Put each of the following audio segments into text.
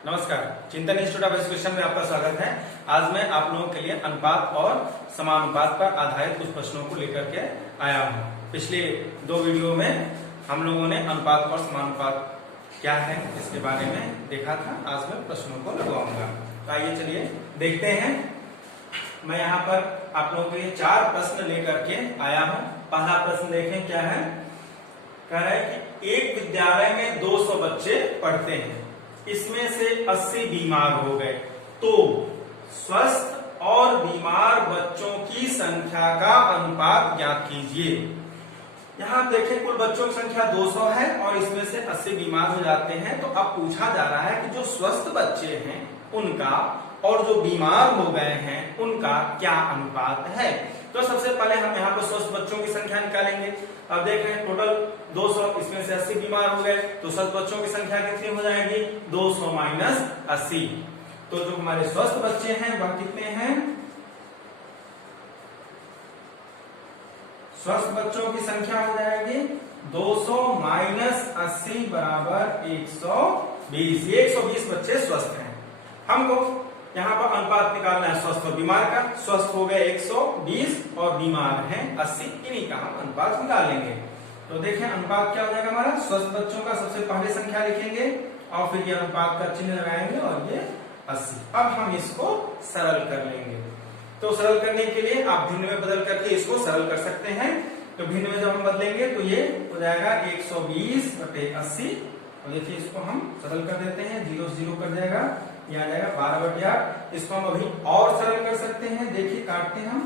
नमस्कार, चिंतन institute of education में आपका स्वागत है। आज मैं आप लोगों के लिए अनुपात और समानुपात पर आधारित कुछ प्रश्नों को लेकर के आया हूँ। पिछले दो वीडियो में हम लोगों ने अनुपात और समानुपात क्या है इसके बारे में देखा था। आज मैं प्रश्नों को लगवाऊंगा। तो आइए चलिए देखते हैं। मैं यहाँ पर आप लोगों के लिए 4 प्रश्न लेकर के आया हूँ। पहला प्रश्न देखें क्या है। कह रहा है कि एक विद्यालय में 200 बच्चे पढ़ते हैं, इसमें से 80 बीमार हो गए, तो स्वस्थ और बीमार बच्चों की संख्या का अनुपात ज्ञात कीजिए। यहाँ देखें कुल बच्चों की संख्या 200 है और इसमें से 80 बीमार हो जाते हैं। तो अब पूछा जा रहा है कि जो स्वस्थ बच्चे हैं उनका और जो बीमार हो गए हैं उनका क्या अनुपात है। तो सबसे पहले हम यहाँ पर स्वस्थ बच्चों की संख्या निकालेंगे। अब देख रहे हैं टोटल 200, इसमें से 80 बीमार हो गए, तो स्वस्थ बच्चों की संख्या कितनी हो जाएगी 200 माइनस 80। तो जो हमारे स्वस्थ बच्चे हैं वह कितने हैं, स्वस्थ बच्चों की संख्या हो जाएगी 200 माइनस 80 बराबर 120। 120 बच्चे स्वस्थ हैं। हमको यहाँ पर अनुपात निकालना है स्वस्थ और बीमार का। स्वस्थ हो गए 120 और बीमार हैं 80, इन्हीं का हम अनुपात निकालेंगे। तो देखें अनुपात क्या हो जाएगा हमारा। स्वस्थ बच्चों का सबसे पहले संख्या लिखेंगे और फिर ये अनुपात का चिन्ह लगाएंगे और ये 80। अब हम इसको सरल कर लेंगे। तो सरल करने के लिए आप भिन्न में बदल करके इसको सरल कर सकते हैं। तो भिन्न में जब हम बदलेंगे तो ये हो जाएगा 120/80। और देखिए इसको हम सरल कर देते हैं, 0 से 0 कर जाएगा, ये आ जाएगा 12/8। इसको हम अभी और सरल कर सकते हैं। देखिए काटते हैं हम,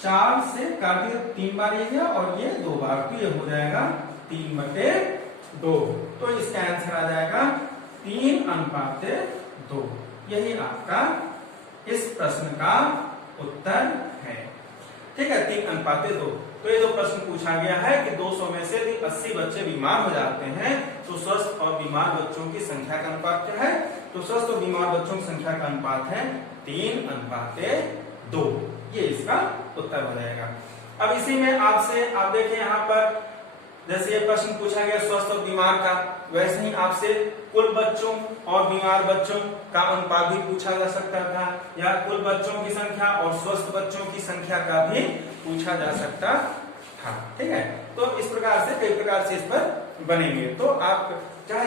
4 से काटिए 3 बार ये गया और ये 2 बार, तो ये हो जाएगा 3/2। तो इसका आंसर आ जाएगा 3:2। यही आपका इस प्रश्न का उत्तर है। ठीक है, 3:2। तो ये जो प्रश्न पूछा गया है कि 200 में से 80 बच्चे बीमार हो जाते हैं, तो स्वस्थ और बीमार बच्चों की संख्या का अनुपात क्या है। तो स्वस्थ और बीमार बच्चों की संख्या का अनुपात है 3:2। ये इसका उत्तर हो जाएगा। अब इसी में आपसे आप देखें यहाँ पर जैसे ये प्रश्न पूछा गया स्वस्थ और बीमार का, वैसे ही आपसे कुल बच्चों और बीमार बच्चों का अनुपात भी पूछा जा सकता था, या कुल बच्चों की संख्या और स्वस्थ बच्चों की संख्या का भी पूछा जा सकता था। ठीक है, तो इस प्रकार से कई प्रकार से इस पर बनेंगे। तो आप चाहे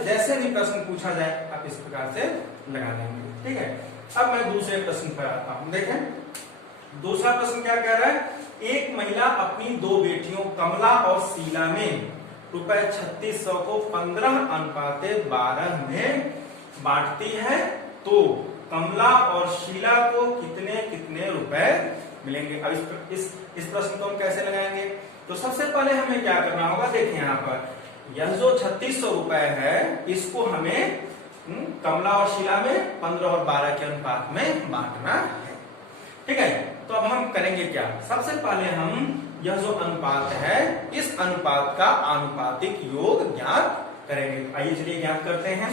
जैसे भी प्रश्न पूछा जाए आप इस प्रकार से लगा देंगे। ठीक है, अब मैं दूसरे प्रश्न पर आता हूं। देखें दूसरा प्रश्न क्या कह रहा है। एक महिला अपनी 2 बेटियों कमला और शीला में ₹3600 को 15:12 में बांटती है, तो कमला और शीला को कितने कितने रुपए मिलेंगे। अब इस प्रश्न को हम कैसे लगाएंगे। तो सबसे पहले हमें क्या करना होगा। देखिए यहाँ पर यह जो 3600 रुपए है इसको हमें कमला और शीला में 15 और 12 के अनुपात में बांटना है। ठीक है, तो अब हम करेंगे क्या। सबसे पहले हम यह जो अनुपात है इस अनुपात का आनुपातिक योग ज्ञात करेंगे। आइए चलिए ज्ञात करते हैं।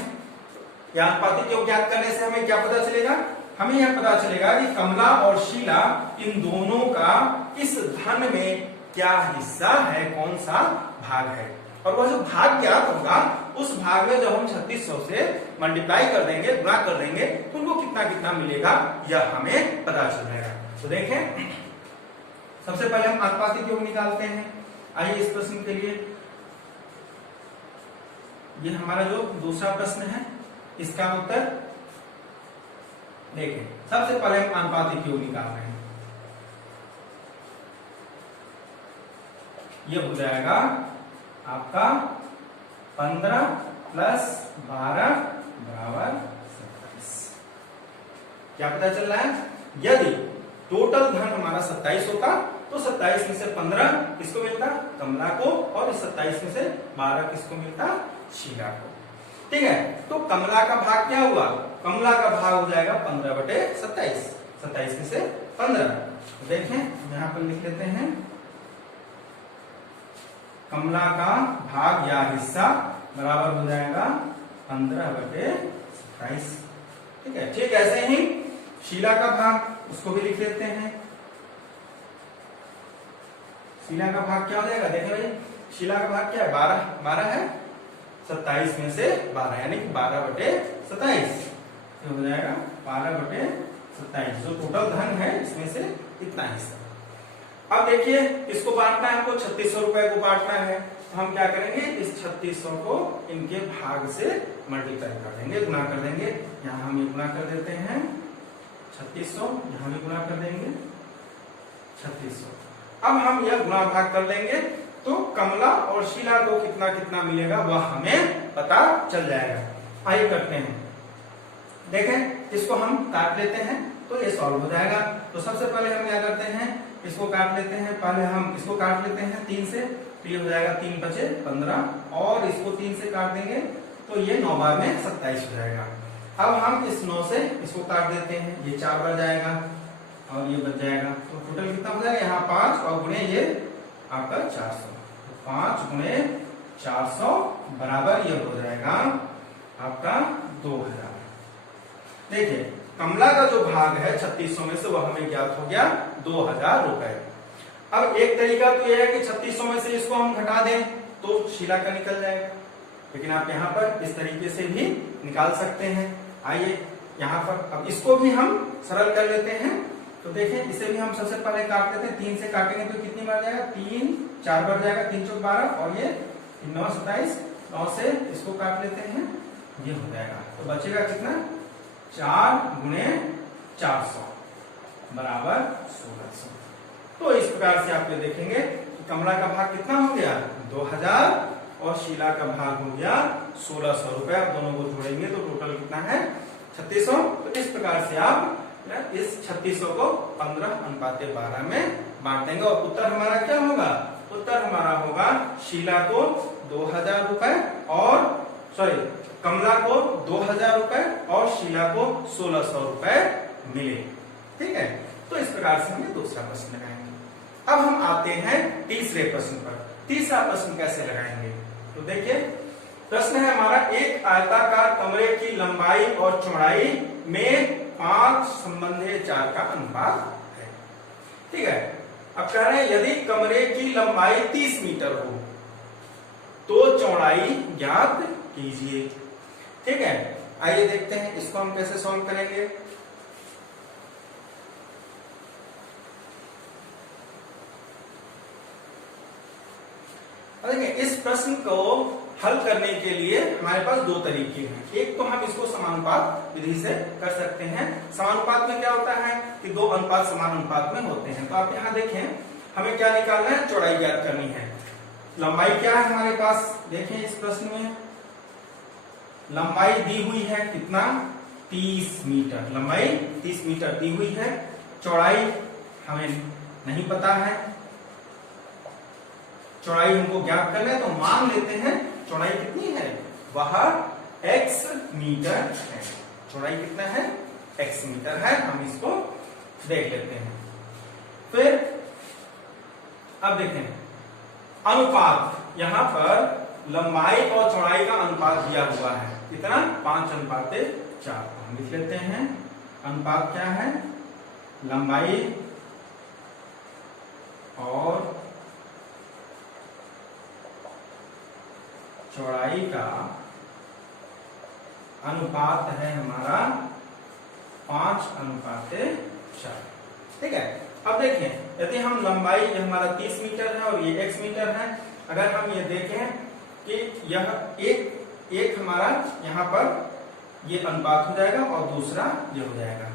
यह आनुपातिक योग ज्ञात करने से हमें क्या पता चलेगा। हमें यह पता चलेगा कि कमला और शीला इन दोनों का इस धन में क्या हिस्सा है, कौन सा भाग है। और वह जो भाग ज्ञात होगा उस भाग में जब हम 3600 से मल्टीप्लाई कर देंगे, गुणा कर देंगे, तो उनको कितना कितना मिलेगा यह हमें पता चल जाएगा। तो देखें सबसे पहले हम आनुपातिक योग निकालते हैं। आइए इस प्रश्न के लिए, ये हमारा जो दूसरा प्रश्न है इसका उत्तर देखें। सबसे पहले हम आनुपातिक योग निकाल रहे हैं। ये हो जाएगा आपका 15 + 12 बराबर 27। क्या पता चल रहा है। यदि टोटल धन हमारा 27 होता तो 27 में से 15 किसको मिलता, कमला को, और इस 27 में से 12 किसको मिलता, शीला को। ठीक है, तो कमला का भाग क्या हुआ, कमला का भाग हो जाएगा 15/27, 27 में से 15। तो देखें यहां पर लिख लेते हैं कमला का भाग या हिस्सा बराबर हो जाएगा 15/27। ठीक है, ठीक ऐसे ही शीला का भाग उसको भी लिख लेते हैं। शीला का भाग क्या हो जाएगा, देखें भाई शीला का भाग क्या है 12 है, 27 में से 12 यानी कि 12/27। 27 हो जाएगा 12/27, जो टोटल धन है इसमें से इतना हिस्सा। अब देखिए इसको बांटना है हमको, 3600 रुपए को बांटना है, तो हम क्या करेंगे, इस 3600 को इनके भाग से मल्टीप्लाई कर देंगे, गुना कर देंगे। यहाँ हम ये गुना कर देते हैं 3600, यहाँ भी गुना कर देंगे 3600। अब हम यह गुना भाग कर लेंगे तो कमला और शीला को कितना कितना मिलेगा वह हमें पता चल जाएगा। आइए करते हैं, देखें इसको हम काट लेते हैं तो ये सॉल्व हो जाएगा। तो सबसे पहले हम क्या करते हैं, इसको काट लेते हैं, पहले हम इसको काट लेते हैं 3 से, तो ये हो जाएगा 3 बचे 15, और इसको 3 से काट देंगे तो ये 9 बार में 27 हो जाएगा। अब हम इस 9 से इसको काट देते हैं, ये 4 बार जाएगा और ये बच जाएगा, तो टोटल कितना हो जाएगा, यहाँ 5 और गुणे ये आपका 400, तो 5 गुणे 400 बराबर ये हो जाएगा आपका 2000। देखिए कमला का जो भाग है 3600 में से वह हमें ज्ञात हो गया 2000 रुपए। अब एक तरीका तो यह है कि 3600 में से इसको हम घटा दें तो शीला का निकल जाएगा, लेकिन आप यहाँ पर इस तरीके से भी निकाल सकते हैं। आइए यहाँ पर अब इसको भी हम सरल कर लेते हैं, तो देखें इसे भी हम सबसे पहले काट लेते हैं, 3 से काटेंगे तो कितनी बार जाएगा, 3 4 बार जाएगा, 3 चौक 12 और ये 9 27, 9 से इसको काट लेते हैं, ये हो जाएगा, तो बचेगा कितना 4 गुणे 400 बराबर 1600। तो इस प्रकार से आप ये देखेंगे कि कमला का भाग कितना हो गया 2000 और शीला का भाग हो गया 1600 रुपए। आप दोनों को जोड़ेंगे तो टोटल कितना है 3600। तो इस प्रकार से आप इस 3600 को 15:12 में बांट देंगे और उत्तर हमारा क्या होगा, उत्तर हमारा होगा शीला को 2000 रुपए और कमला को 2000 रुपए और शीला को 1600 रुपए मिले। ठीक है, तो इस प्रकार से हम दूसरा प्रश्न लगाएंगे। अब हम आते हैं तीसरे प्रश्न पर। तीसरा प्रश्न कैसे लगाएंगे, तो देखिए प्रश्न है हमारा, एक आयताकार कमरे की लंबाई और चौड़ाई में 5 संबंधे 4 का अनुपात है। ठीक है, अब कह रहे हैं यदि कमरे की लंबाई 30 मीटर हो तो चौड़ाई ज्ञात कीजिए। ठीक है, आइए देखते हैं इसको हम कैसे सॉल्व करेंगे। देखिए इस प्रश्न को हल करने के लिए हमारे पास 2 तरीके हैं। एक तो हम इसको समानुपात विधि से कर सकते हैं। समानुपात में क्या होता है कि 2 अनुपात समान अनुपात में होते हैं। तो आप यहाँ देखें हमें क्या निकालना है, चौड़ाई ज्ञात करनी है। लंबाई क्या है हमारे पास, देखें इस प्रश्न में लंबाई दी हुई है कितना 30 मीटर, लंबाई 30 मीटर दी हुई है। चौड़ाई हमें नहीं पता है, चौड़ाई हमको ज्ञात करना है, तो मान लेते हैं चौड़ाई कितनी है, वह x मीटर है। चौड़ाई कितना है, x मीटर है। हम इसको देख लेते हैं। फिर अब देखें अनुपात, यहां पर लंबाई और चौड़ाई का अनुपात दिया हुआ है कितना 5:4। हम लिख लेते हैं अनुपात क्या है, लंबाई और चौड़ाई का अनुपात है हमारा 5:4। ठीक है, अब देखें यदि हम लंबाई ये हमारा 30 मीटर है और ये x मीटर है, अगर हम ये देखें कि यह एक हमारा यहाँ पर ये अनुपात हो जाएगा और दूसरा ये हो जाएगा।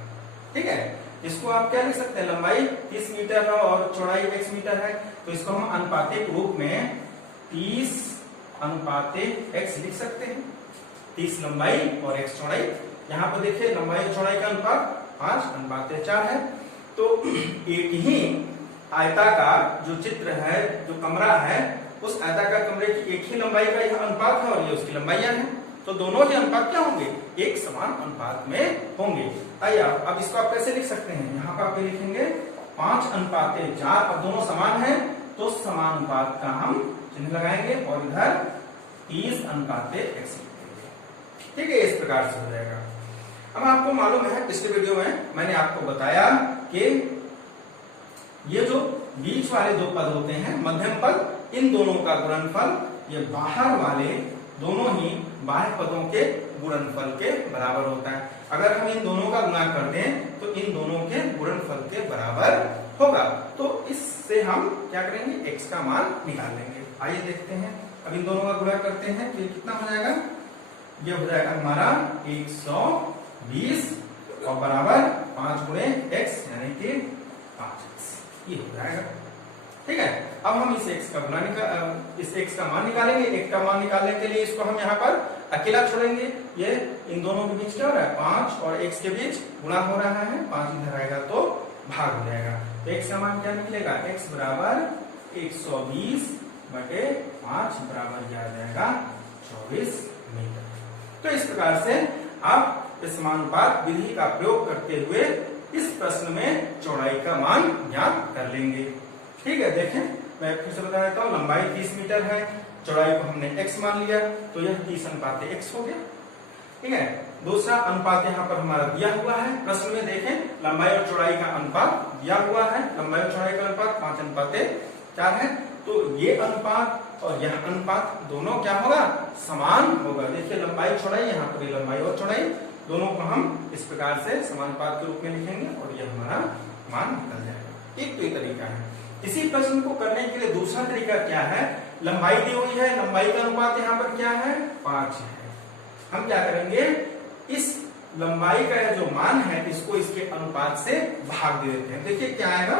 ठीक है, इसको आप क्या लिख सकते हैं, लंबाई 30 मीटर है और चौड़ाई x मीटर है, तो इसको हम अनुपातिक रूप में 30:x लिख सकते हैं। 30 लंबाई और x चौड़ाई। यहाँ पर देखिए लंबाई चौड़ाई का अनुपात 5:4 है। तो एक ही आयताकार जो चित्र है, जो कमरा है, उस आयताकार कमरे की एक ही लंबाई का यह अनुपात है और ये उसकी लंबाइयां हैं, तो दोनों ही अनुपात क्या होंगे, एक समान अनुपात में होंगे। आइए अब इसको आप कैसे लिख सकते हैं, यहाँ पर आप लिखेंगे 5:4। अब दोनों समान है तो समानुपात का हम चिन्ह लगाएंगे और इधर 30:x। ठीक है, इस प्रकार से हो जाएगा। अब आपको मालूम है पिछले वीडियो में मैंने आपको बताया कि ये जो बीच वाले 2 पद होते हैं मध्यम पद, इन दोनों का गुणनफल ये बाहर वाले दोनों ही बाह्य पदों के गुणनफल के बराबर होता है। अगर हम इन दोनों का गुणा कर दें तो इन दोनों के गुणनफल के बराबर होगा। तो इससे हम क्या करेंगे, x का मान निकाल लेंगे। आइए देखते हैं, अब इन दोनों का गुणा करते हैं तो ये कितना हो जाएगा, ये हो जाएगा हमारा 120 और बराबर 5 गुणे x यानी कि 5x, ये हो जाएगा। ठीक है, अब हम इस x का मान निकालेंगे। x का मान निकालने के लिए इसको हम यहाँ पर अकेला छोड़ेंगे। ये इन दोनों के बीच क्या हो रहा है, 5 और x के बीच गुणा हो रहा है, 5 इधर आएगा तो भाग हो जाएगा। तो x का मान क्या निकलेगा, x बराबर 120 बटे 5 बराबर क्या आ जाएगा 24 मीटर। तो इस प्रकार से आप समानुपात विधि का प्रयोग करते हुए इस प्रश्न में चौड़ाई का मान ज्ञात कर लेंगे। ठीक है, देखें मैं फिर से बता देता हूँ, लंबाई 30 मीटर है, चौड़ाई को हमने x मान लिया तो यह 30:x हो गया। ठीक है, दूसरा अनुपात यहाँ पर हमारा दिया हुआ है प्रश्न में, देखें लंबाई और चौड़ाई का अनुपात दिया हुआ है, लंबाई और चौड़ाई का अनुपात 5:4 है। तो ये अनुपात और यह अनुपात दोनों क्या होगा, समान होगा। देखिए लंबाई चौड़ाई, यहाँ पर लंबाई और चौड़ाई दोनों को हम इस प्रकार से समानुपात के रूप में लिखेंगे और यह हमारा मान निकल जाएगा। एक तो ये तरीका है। इसी प्रश्न को करने के लिए दूसरा तरीका क्या है, लंबाई दी हुई है, लंबाई का अनुपात यहाँ पर क्या है 5 है। हम क्या करेंगे, इस लंबाई का जो मान है इसको इसके अनुपात से भाग दे देते हैं। देखिए क्या आएगा,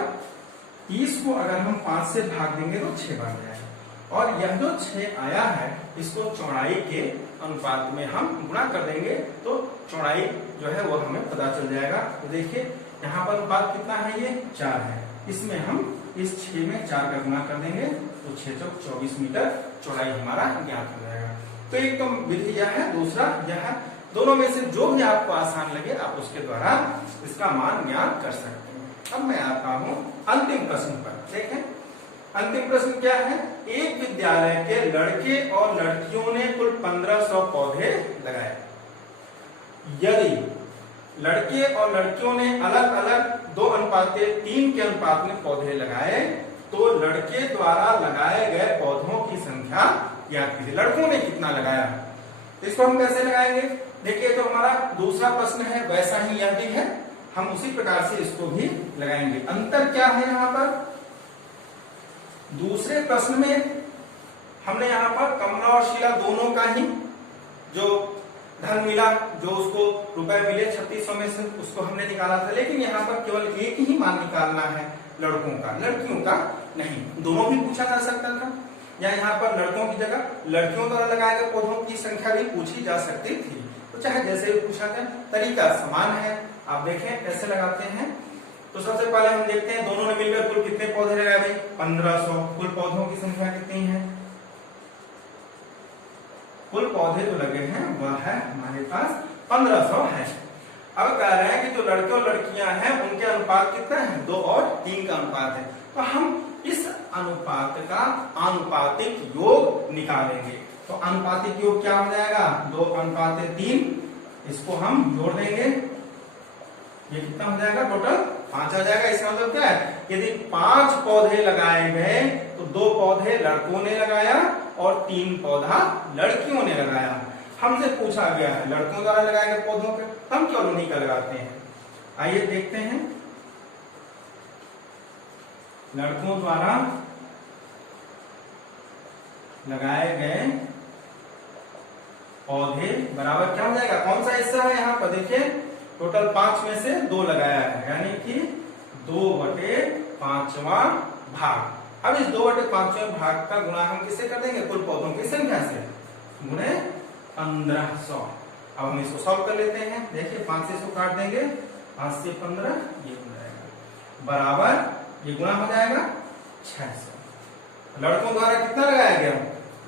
30 को अगर हम 5 से भाग देंगे तो 6 बन जाएगा, और यह जो 6 आया है इसको चौड़ाई के अनुपात में हम गुणा कर देंगे तो चौड़ाई जो है वो हमें पता चल जाएगा। तो देखिए यहाँ पर अनुपात कितना है, ये 4 है, इसमें हम इस 6 में 4 का गुणा कर देंगे तो 6 चौक 24 मीटर चौड़ाई हमारा ज्ञात हो जाएगा। तो एक तो विधि यह है, दूसरा यह है, दोनों में से जो भी आपको आसान लगे आप उसके द्वारा इसका मान ज्ञात कर सकते हैं। अब मैं आता हूँ अंतिम प्रश्न पर। देखें अंतिम प्रश्न क्या है, एक विद्यालय के लड़के और लड़कियों ने कुल 1500 पौधे लगाए। यदि लड़के और लड़कियों ने अलग अलग 2:3 के अनुपात में पौधे लगाए तो लड़के द्वारा लगाए गए पौधों की संख्या ज्ञात कीजिए। लड़कों ने कितना लगाया, तो इसको हम कैसे लगाएंगे, देखिए तो हमारा दूसरा प्रश्न है वैसा ही यह भी है, हम उसी प्रकार से इसको भी लगाएंगे। अंतर क्या है, यहाँ पर दूसरे प्रश्न में हमने यहाँ पर कमला और शीला दोनों का ही जो धन मिला, जो उसको रुपए मिले 3600 में से, उसको हमने निकाला था। लेकिन यहाँ पर केवल एक ही मान निकालना है लड़कों का, लड़कियों का नहीं। दोनों भी पूछा जा सकता था, या यहाँ पर लड़कों की जगह लड़कियों द्वारा लगाए गए पौधों की संख्या भी पूछी जा सकती थी। तो चाहे जैसे भी पूछा जाए तरीका समान है। आप देखें कैसे लगाते हैं। तो सबसे पहले हम देखते हैं दोनों ने मिलकर कुल कितने पौधे लगाए भाई, 1500। कुल पौधों की संख्या कितनी है, कुल पौधे जो लगे हैं वह है हमारे पास 1500 है। अब कह रहे हैं कि जो लड़के और लड़कियां हैं उनके अनुपात कितना है, 2 और 3 का अनुपात है। तो हम इस अनुपात का आनुपातिक योग निकालेंगे। तो आनुपातिक योग क्या हो जाएगा, 2:3, इसको हम जोड़ देंगे, ये कितना हो जाएगा, टोटल 5 आ जाएगा। इसका मतलब क्या है, यदि 5 पौधे लगाए गए तो 2 पौधे लड़कों ने लगाया और 3 पौधा लड़कियों ने लगाया। हमसे पूछा गया है लड़कों द्वारा लगाए गए पौधों के, हम क्यों उन्हीं का लगाते हैं। आइए देखते हैं, लड़कों द्वारा लगाए गए पौधे बराबर क्या हो जाएगा, कौन सा हिस्सा है यहाँ पर देखिए, टोटल 5 में से 2 लगाया है, यानी कि 2/5वां भाग। अब इस 2/5वें भाग का गुणा हम किससे कर देंगे, कुल पौधों की संख्या से, गुणे 1500। अब हम इसको सॉल्व कर लेते हैं। देखिए 5 से इसको काट देंगे, 5 से 15, ये हो जाएगा बराबर, ये गुणा हो जाएगा 600। लड़कों द्वारा कितना लगाया गया,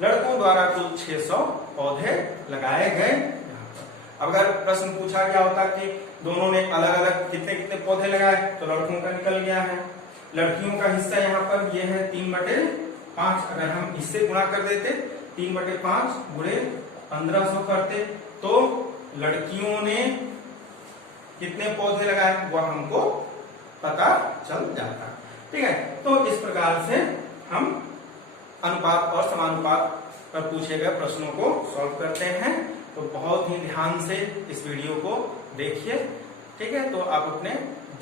लड़कों द्वारा कुल 600 पौधे लगाए गए। अगर प्रश्न पूछा गया होता कि दोनों ने अलग अलग कितने कितने पौधे लगाए, तो लड़कों का निकल गया है। लड़कियों का हिस्सा यहाँ पर ये है 3/5। अगर हम इससे गुणा कर देते 3/5 गुणे 1500 करते तो लड़कियों ने कितने पौधे लगाए वह हमको पता चल जाता। ठीक है, तो इस प्रकार से हम अनुपात और समानुपात पर पूछे गए प्रश्नों को सॉल्व करते हैं। तो बहुत ही ध्यान से इस वीडियो को देखिए, ठीक है। तो आप अपने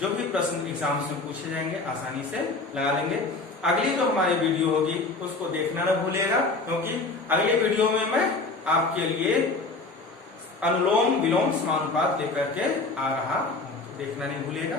जो भी प्रश्न एग्जाम में पूछे जाएंगे आसानी से लगा लेंगे। अगली जो हमारी वीडियो होगी उसको देखना न भूलिएगा, क्योंकि अगली वीडियो में मैं आपके लिए अनुलोम विलोम समानुपात लेकर के आ रहा हूं, तो देखना नहीं भूलिएगा।